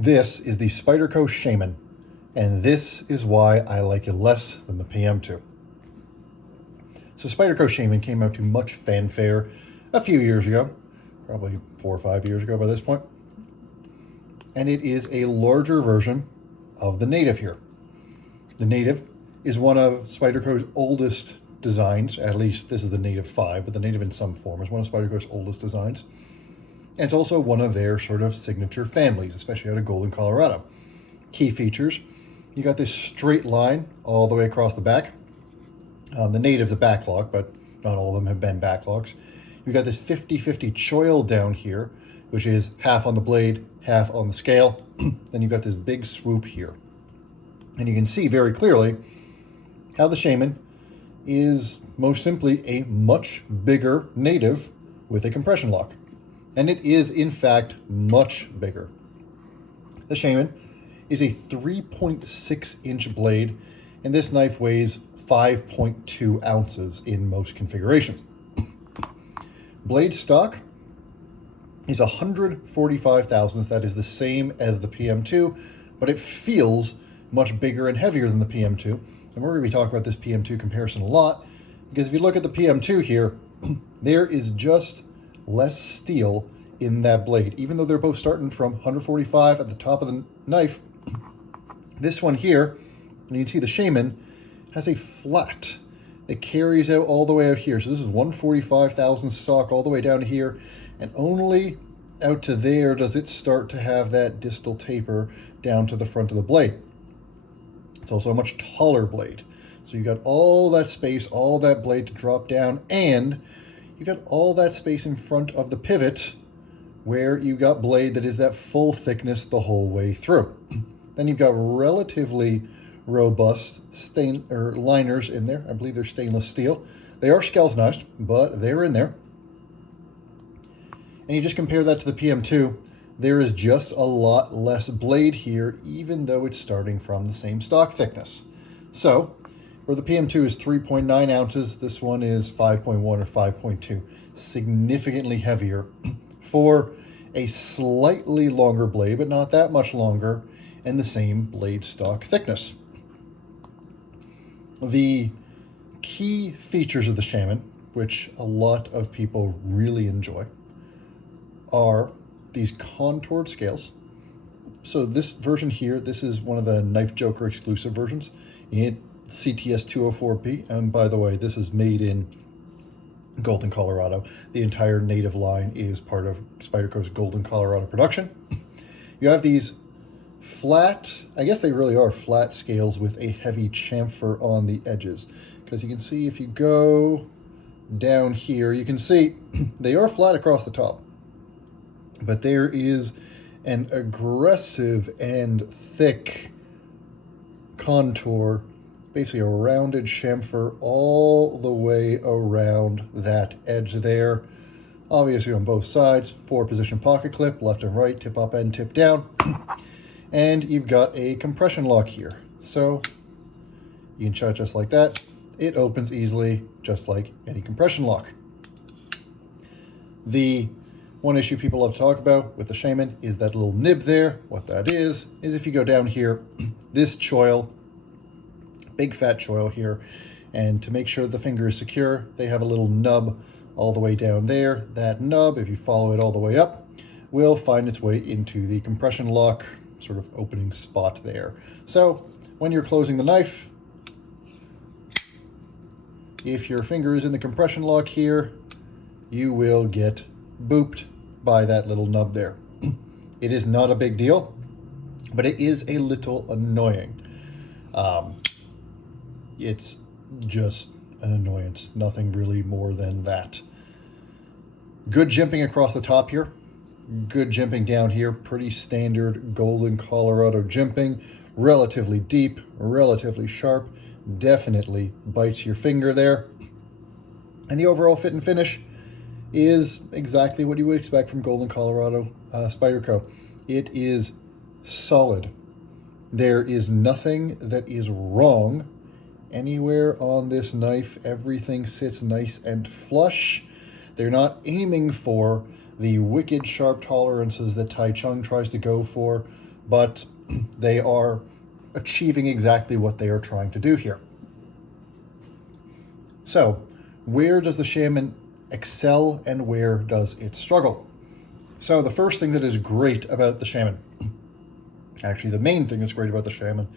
This is the Spyderco Shaman, and this is why I like it less than the PM2. So Spyderco Shaman came out to much fanfare a few years ago, probably 4 or 5 years ago by this point, and it is a larger version of the Native here. The Native is one of Spyderco's oldest designs, at least this is the Native 5, but the Native in some form is one of Spyderco's oldest designs. And it's also one of their sort of signature families, especially out of Golden, Colorado. Key features, you got this straight line all the way across the back. The Native's a backlock, but not all of them have been backlocks. You've got this 50-50 choil down here, which is half on the blade, half on the scale. Then you've got this big swoop here. And you can see very clearly how the Shaman is most simply a much bigger Native with a compression lock. And it is, in fact, much bigger. The Shaman is a 3.6-inch blade, and this knife weighs 5.2 ounces in most configurations. Blade stock is 145 thousandths. That is the same as the PM2, but it feels much bigger and heavier than the PM2. And we're going to be talking about this PM2 comparison a lot, because if you look at the PM2 here, there is just less steel in that blade. Even though they're both starting from 145 at the top of the knife, this one here, and you can see the Shaman, has a flat that carries out all the way out here. So this is 145 thousandths stock all the way down to here, and only out to there does it start to have that distal taper down to the front of the blade. It's also a much taller blade. So you got all that space, all that blade to drop down, and you got all that space in front of the pivot where you got blade that is that full thickness the whole way through. Then you've got relatively robust liners in there. I believe they're stainless steel. They are skeletonized, but they're in there. And you just compare that to the PM2, there is just a lot less blade here, even though it's starting from the same stock thickness. So, where the PM2 is 3.9 ounces, this one is 5.1 or 5.2, significantly heavier for a slightly longer blade, but not that much longer, and the same blade stock thickness. The key features of the Shaman, which a lot of people really enjoy, are these contoured scales. So this version here, this is one of the Knife Joker exclusive versions. CTS 204P, and by the way, this is made in Golden, Colorado. The entire Native line is part of Spyderco's Golden, Colorado production. You have these flat, I guess they really are flat scales with a heavy chamfer on the edges, because you can see if you go down here, you can see they are flat across the top, but there is an aggressive and thick contour, basically a rounded chamfer all the way around that edge there. Obviously on both sides, 4-position pocket clip, left and right, tip up and tip down. And you've got a compression lock here. So you can shut it just like that. It opens easily, just like any compression lock. The one issue people love to talk about with the Shaman is that little nib there. What that is if you go down here, this choil, big fat choil here, and to make sure the finger is secure, they have a little nub all the way down there. That nub, if you follow it all the way up, will find its way into the compression lock sort of opening spot there. So when you're closing the knife, if your finger is in the compression lock here, you will get booped by that little nub there. It is not a big deal, but it is a little annoying. It's just an annoyance, nothing really more than that. Good jimping across the top here, good jimping down here, pretty standard Golden, Colorado jimping, relatively deep, relatively sharp, definitely bites your finger there. And the overall fit and finish is exactly what you would expect from Golden, Colorado Spyderco. It is solid. There is nothing that is wrong anywhere on this knife. Everything sits nice and flush. They're not aiming for the wicked sharp tolerances that Tai Chung tries to go for, but they are achieving exactly what they are trying to do here. So, where does the Shaman excel and where does it struggle? So, the first thing that is great about the Shaman, actually the main thing that's great about the Shaman,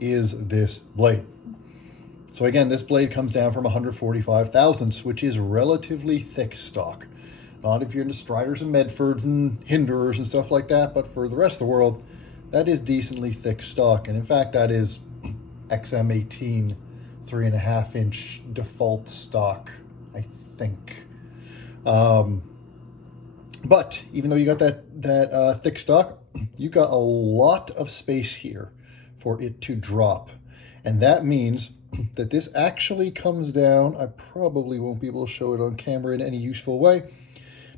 is this blade. So again, this blade comes down from 145 thousandths, which is relatively thick stock. Not if you're into Striders and Medfords and Hinderers and stuff like that, but for the rest of the world, that is decently thick stock. And in fact, that is XM18 3.5 inch default stock, I think. But even though you got that thick stock, you got a lot of space here for it to drop. And that means that this actually comes down. I probably won't be able to show it on camera in any useful way,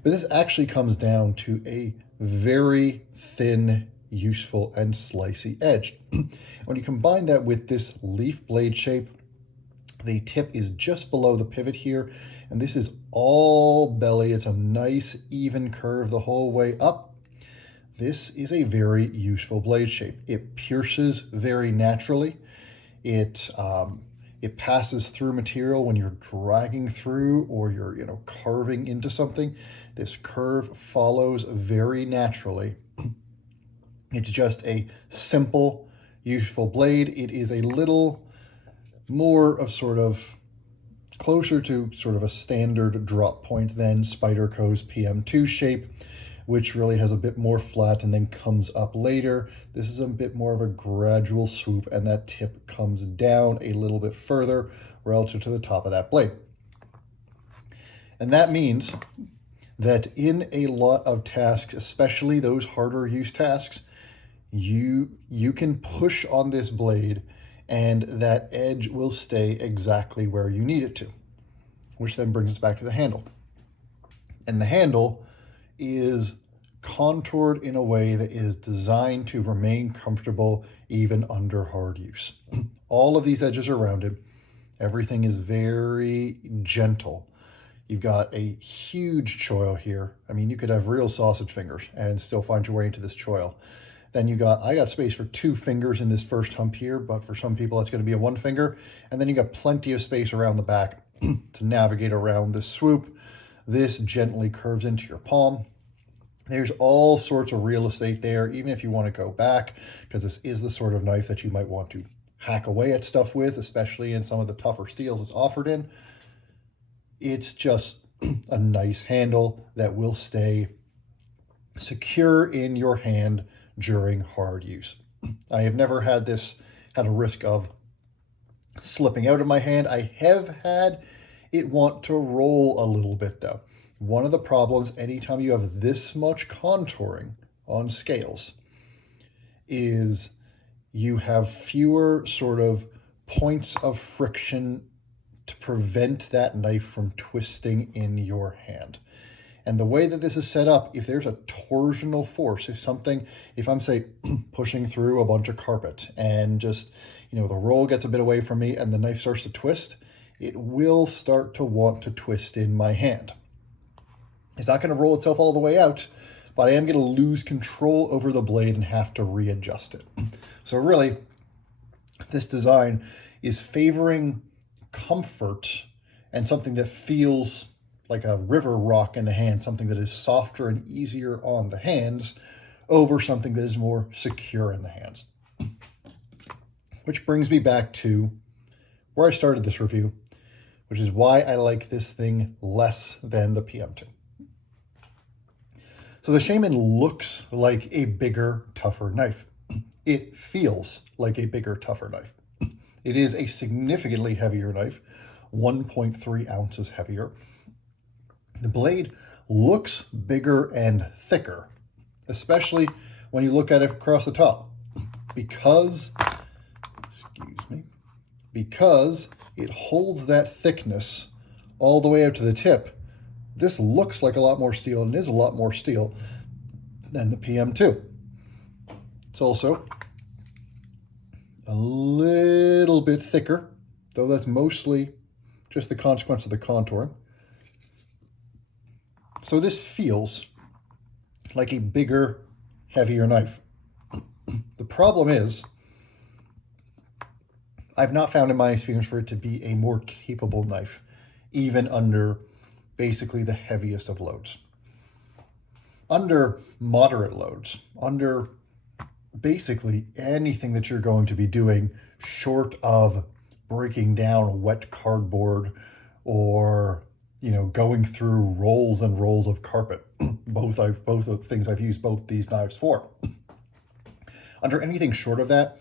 but this actually comes down to a very thin, useful, and slicey edge. When you combine that with this leaf blade shape, the tip is just below the pivot here, and this is all belly. It's a nice, even curve the whole way up. This is a very useful blade shape. It pierces very naturally. It passes through material when you're dragging through or you're carving into something. This curve follows very naturally. It's just a simple, useful blade. It is a little more of sort of closer to sort of a standard drop point than Spyderco's PM2 shape, which really has a bit more flat and then comes up later. This is a bit more of a gradual swoop, and that tip comes down a little bit further relative to the top of that blade. And that means that in a lot of tasks, especially those harder use tasks, you can push on this blade and that edge will stay exactly where you need it to, which then brings us back to the handle. And the handle is contoured in a way that is designed to remain comfortable even under hard use. All of these edges are rounded. Everything is very gentle. You've got a huge choil here. I mean, you could have real sausage fingers and still find your way into this choil. Then I got space for 2 fingers in this first hump here, but for some people it's going to be a 1 finger. And then you got plenty of space around the back to navigate around this swoop. This gently curves into your palm. There's all sorts of real estate there, even if you want to go back, because this is the sort of knife that you might want to hack away at stuff with, especially in some of the tougher steels it's offered in. It's just a nice handle that will stay secure in your hand during hard use. I have never had a risk of slipping out of my hand. I have had it want to roll a little bit though. One of the problems anytime you have this much contouring on scales is you have fewer sort of points of friction to prevent that knife from twisting in your hand. And the way that this is set up, if there's a torsional force, if I'm say pushing through a bunch of carpet and just, the roll gets a bit away from me and the knife starts to twist, it will start to want to twist in my hand. It's not going to roll itself all the way out, but I am going to lose control over the blade and have to readjust it. So really, this design is favoring comfort and something that feels like a river rock in the hand, something that is softer and easier on the hands over something that is more secure in the hands. Which brings me back to where I started this review, which is why I like this thing less than the PM2. So the Shaman looks like a bigger, tougher knife. It feels like a bigger, tougher knife. It is a significantly heavier knife, 1.3 ounces heavier. The blade looks bigger and thicker, especially when you look at it across the top, because it holds that thickness all the way out to the tip. This looks like a lot more steel, and is a lot more steel than the PM2. It's also a little bit thicker, though that's mostly just the consequence of the contouring. So this feels like a bigger, heavier knife. problem is, I've not found in my experience for it to be a more capable knife, even under basically the heaviest of loads. Under moderate loads, under basically anything that you're going to be doing short of breaking down wet cardboard or going through rolls and rolls of carpet. both of things I've used both these knives for. Under anything short of that,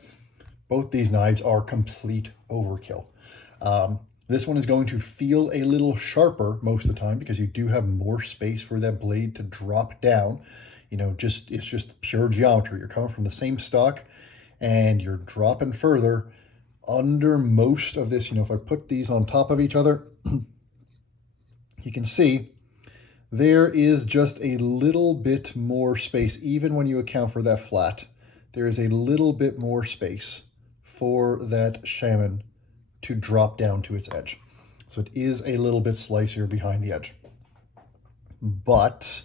both these knives are complete overkill. This one is going to feel a little sharper most of the time because you do have more space for that blade to drop down. It's just pure geometry. You're coming from the same stock and you're dropping further. Under most of this, if I put these on top of each other, you can see there is just a little bit more space. Even when you account for that flat, there is a little bit more space for that Shaman to drop down to its edge. So it is a little bit slicier behind the edge. But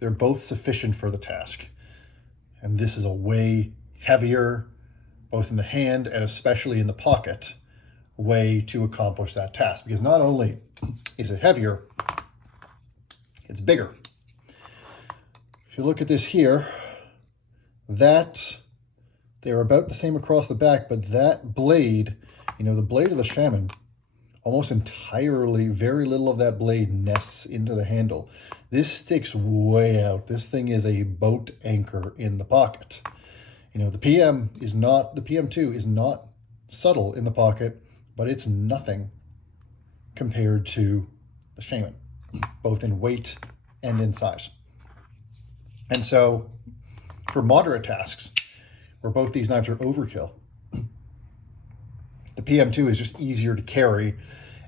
they're both sufficient for the task. And this is a way heavier, both in the hand and especially in the pocket, way to accomplish that task. Because not only is it heavier, it's bigger. If you look at this here, they're about the same across the back, but that blade, the blade of the Shaman, almost entirely, very little of that blade nests into the handle. This sticks way out. This thing is a boat anchor in the pocket. The PM2 is not subtle in the pocket, but it's nothing compared to the Shaman, both in weight and in size. And so for moderate tasks, where both these knives are overkill, the PM2 is just easier to carry,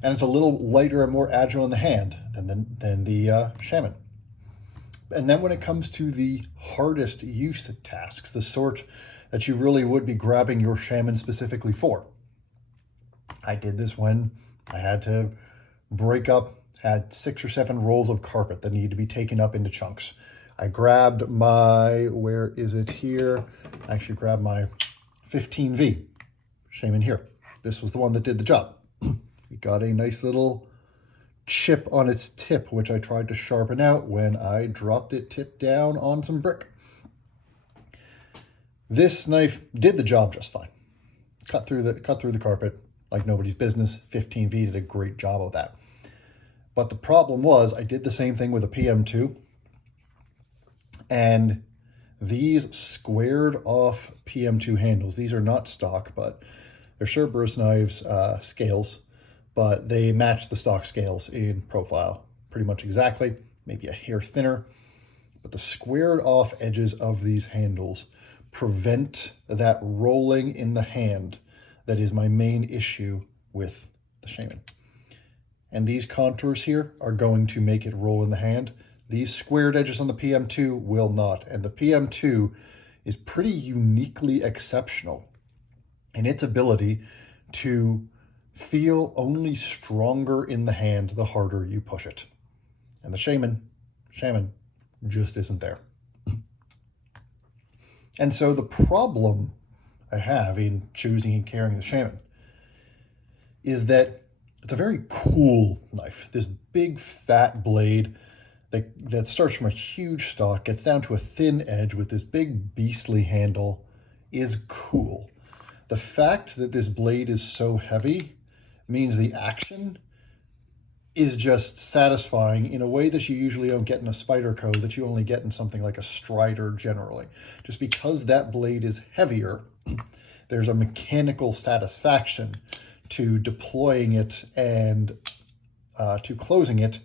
and it's a little lighter and more agile in the hand than the Shaman. And then when it comes to the hardest use tasks, the sort that you really would be grabbing your Shaman specifically for, I did this when I had to had 6 or 7 rolls of carpet that needed to be taken up into chunks. I grabbed my, where is it here? I actually grabbed my 15V Shaman here. This was the one that did the job. It got a nice little chip on its tip, which I tried to sharpen out when I dropped it tip down on some brick. This knife did the job just fine. Cut through the carpet like nobody's business. 15V did a great job of that. But the problem was I did the same thing with a PM2, and these squared off PM2 handles, these are not stock, but they're Cerberus knives scales, but they match the stock scales in profile pretty much exactly, maybe a hair thinner. But the squared off edges of these handles prevent that rolling in the hand that is my main issue with the Shaman. And these contours here are going to make it roll in the hand. These squared edges on the PM2 will not. And the PM2 is pretty uniquely exceptional in its ability to feel only stronger in the hand the harder you push it. And the Shaman just isn't there. And so the problem I have in choosing and carrying the Shaman is that it's a very cool knife. This big fat blade that starts from a huge stock, gets down to a thin edge with this big beastly handle is cool. The fact that this blade is so heavy means the action is just satisfying in a way that you usually don't get in a Spyderco, that you only get in something like a Strider generally. Just because that blade is heavier, there's a mechanical satisfaction to deploying it and to closing it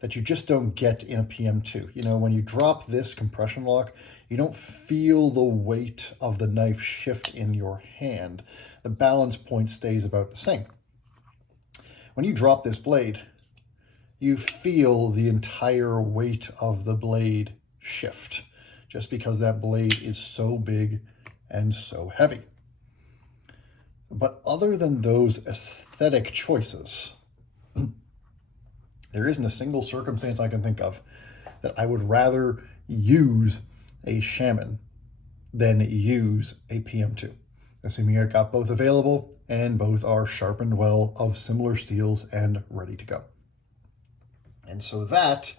that you just don't get in a PM2. When you drop this compression lock, you don't feel the weight of the knife shift in your hand. The balance point stays about the same. When you drop this blade, you feel the entire weight of the blade shift, just because that blade is so big and so heavy. But other than those aesthetic choices, there isn't a single circumstance I can think of that I would rather use a Shaman then use a PM2, assuming I got both available and both are sharpened well of similar steels and ready to go. And so that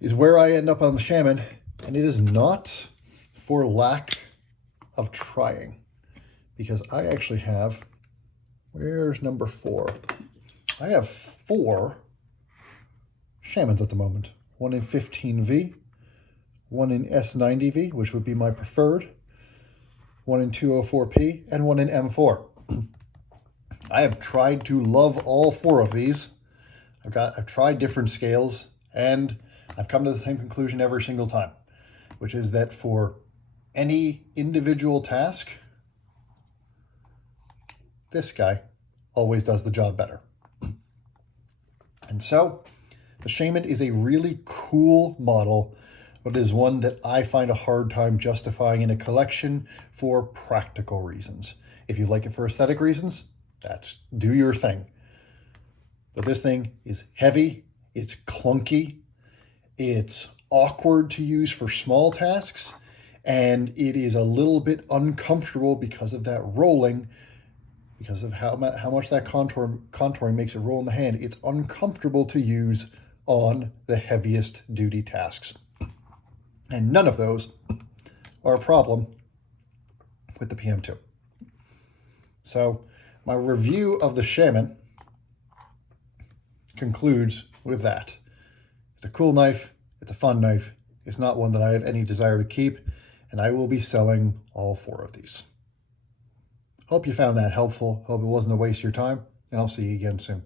is where I end up on the Shaman, and it is not for lack of trying, because I actually have, where's number 4? I have 4 Shamans at the moment. One in 15V, one in S90V, which would be my preferred, one in 204P, and one in M4. I have tried to love all 4 of these. I've tried different scales, and I've come to the same conclusion every single time, which is that for any individual task, this guy always does the job better. And so the Shaman is a really cool model, but is one that I find a hard time justifying in a collection for practical reasons. If you like it for aesthetic reasons, do your thing. But this thing is heavy, it's clunky, it's awkward to use for small tasks, and it is a little bit uncomfortable because of that rolling, because of how much that contouring makes it roll in the hand. It's uncomfortable to use on the heaviest duty tasks. And none of those are a problem with the PM2. So my review of the Shaman concludes with that. It's a cool knife, it's a fun knife, it's not one that I have any desire to keep, and I will be selling all 4 of these. Hope you found that helpful, hope it wasn't a waste of your time, and I'll see you again soon.